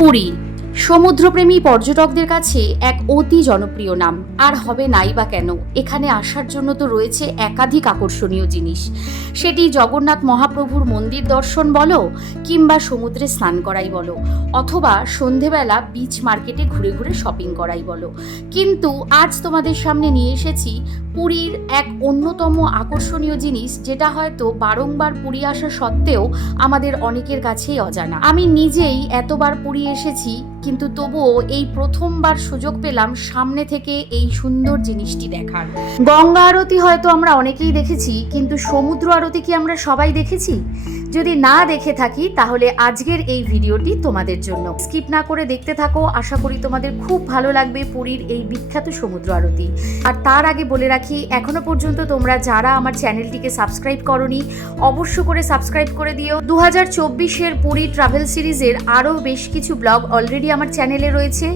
পুরী সমুদ্রপ্রেমী পর্যটকদের কাছে এক অতি জনপ্রিয় নাম। আর হবে নাই বা কেন, এখানে আসার জন্য তো রয়েছে একাধিক আকর্ষণীয় জিনিস। সেটি জগন্নাথ মহাপ্রভুর মন্দির দর্শন বলো, কিংবা সমুদ্রে স্নান করাই বলো, অথবা সন্ধেবেলা বিচ মার্কেটে ঘুরে ঘুরে শপিং করাই বলো। কিন্তু আজ তোমাদের সামনে নিয়ে এসেছি পুরীর এক অন্যতম আকর্ষণীয় জিনিস, যেটা হয়তো বারংবার পুরী আসা সত্ত্বেও আমাদের অনেকের কাছেই অজানা। আমি নিজেই এতবার পুরী এসেছি, কিন্তু তবুও এই প্রথমবার সুযোগ পেলাম সামনে থেকে এই সুন্দর জিনিসটি দেখার। গঙ্গা আরতি হয়তো আমরা অনেকেই দেখেছি, কিন্তু সমুদ্র আরতি কি আমরা সবাই দেখেছি? যদি না দেখে থাকি তাহলে আজকের এই ভিডিওটি তোমাদের জন্য। স্কিপ না করে দেখতে থাকো, আশা করি তোমাদের খুব ভালো লাগবে পুরীর এই বিখ্যাত সমুদ্র আরতি। আর তার আগে বলে রাখি, এখনো পর্যন্ত তোমরা যারা আমার চ্যানেলটিকে সাবস্ক্রাইব করোনি, অবশ্য করে সাবস্ক্রাইব করে দিও। 2024-এর পুরী ট্রাভেল সিরিজের আরও বেশ কিছু ব্লগ অলরেডি আমার চ্যানেলে রয়েছে,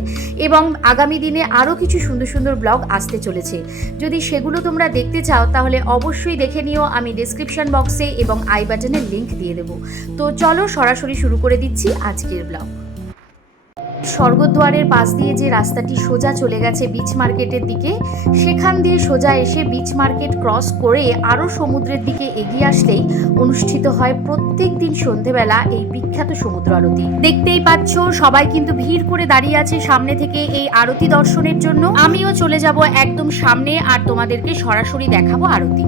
এবং আগামী দিনে আরও কিছু সুন্দর সুন্দর ব্লগ আসতে চলেছে। যদি সেগুলো তোমরা দেখতে চাও তাহলে অবশ্যই দেখে নিও, আমি ডেসক্রিপশন বক্সে এবং আই বাটনে লিংক দিয়ে দেবো। তো চলো সরাসরি শুরু করে দিচ্ছি আজকের ব্লগ। স্বর্গদ্বারের পাশ দিয়ে যে রাস্তাটি সোজা চলে গেছে বিচ মার্কেটের দিকে, সেখান দিয়ে সোজা এসে বিচ মার্কেট ক্রস করে আরও সমুদ্রের দিকে এগিয়ে আসলেই অনুষ্ঠিত হয় প্রত্যেক দিন সন্ধেবেলা এই বিখ্যাত সমুদ্র আরতি। দেখতেই পাচ্ছ সবাই কিন্তু ভিড় করে দাঁড়িয়ে আছে সামনে থেকে এই আরতি দর্শনের জন্য। আমিও চলে যাব একদম সামনে আর তোমাদেরকে সরাসরি দেখাবো আরতি।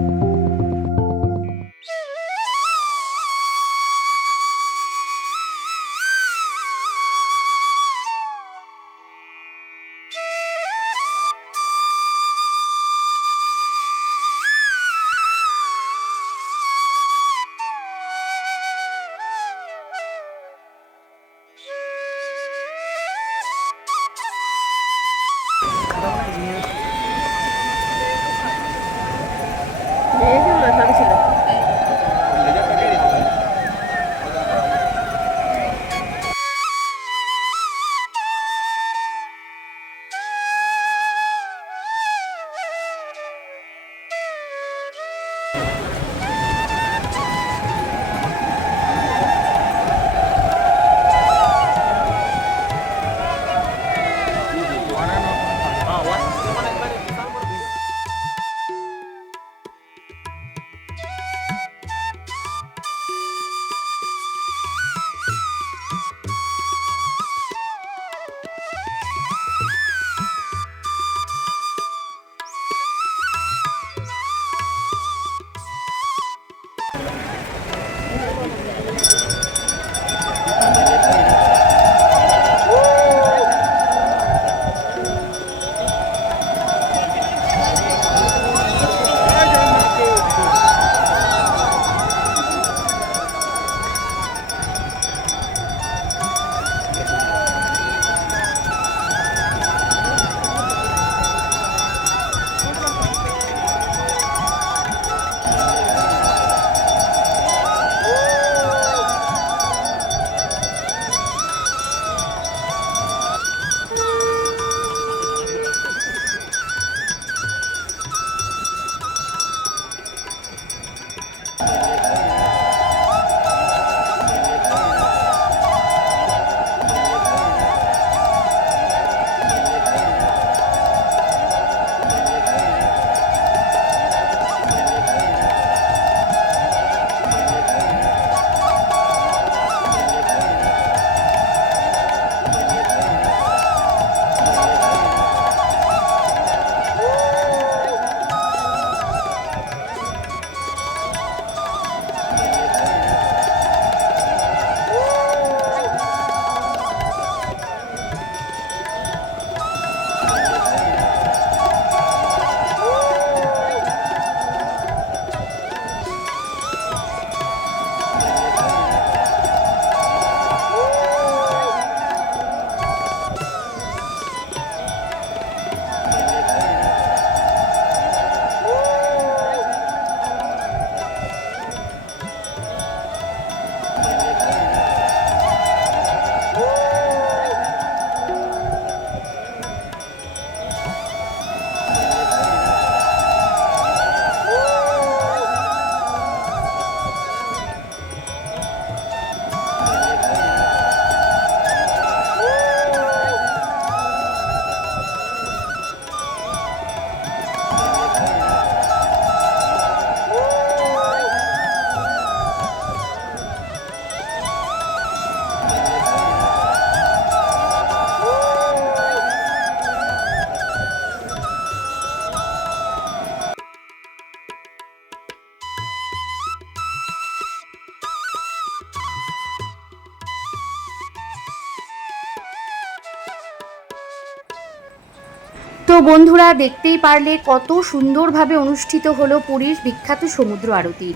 তো বন্ধুরা, দেখতেই পারলে কত সুন্দরভাবে অনুষ্ঠিত হলো পুরীর বিখ্যাত সমুদ্র আরতি।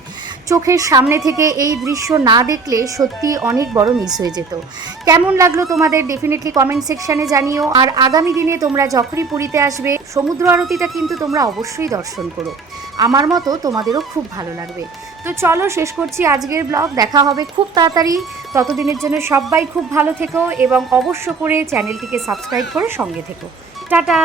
চোখের সামনে থেকে এই দৃশ্য না দেখলে সত্যি অনেক বড় মিস হয়ে যেত। কেমন লাগলো তোমাদের ডেফিনেটলি কমেন্ট সেকশানে জানিও। আর আগামী দিনে তোমরা যখনই পুরীতে আসবে, সমুদ্র আরতিটা কিন্তু তোমরা অবশ্যই দর্শন করো। আমার মতো তোমাদেরও খুব ভালো লাগবে। তো চলো, শেষ করছি আজকের ব্লগ। দেখা হবে খুব তাড়াতাড়ি। ততদিনের জন্য সবাই খুব ভালো থেকো এবং অবশ্য করে চ্যানেলটিকে সাবস্ক্রাইব করে সঙ্গে থেকো। টাটা।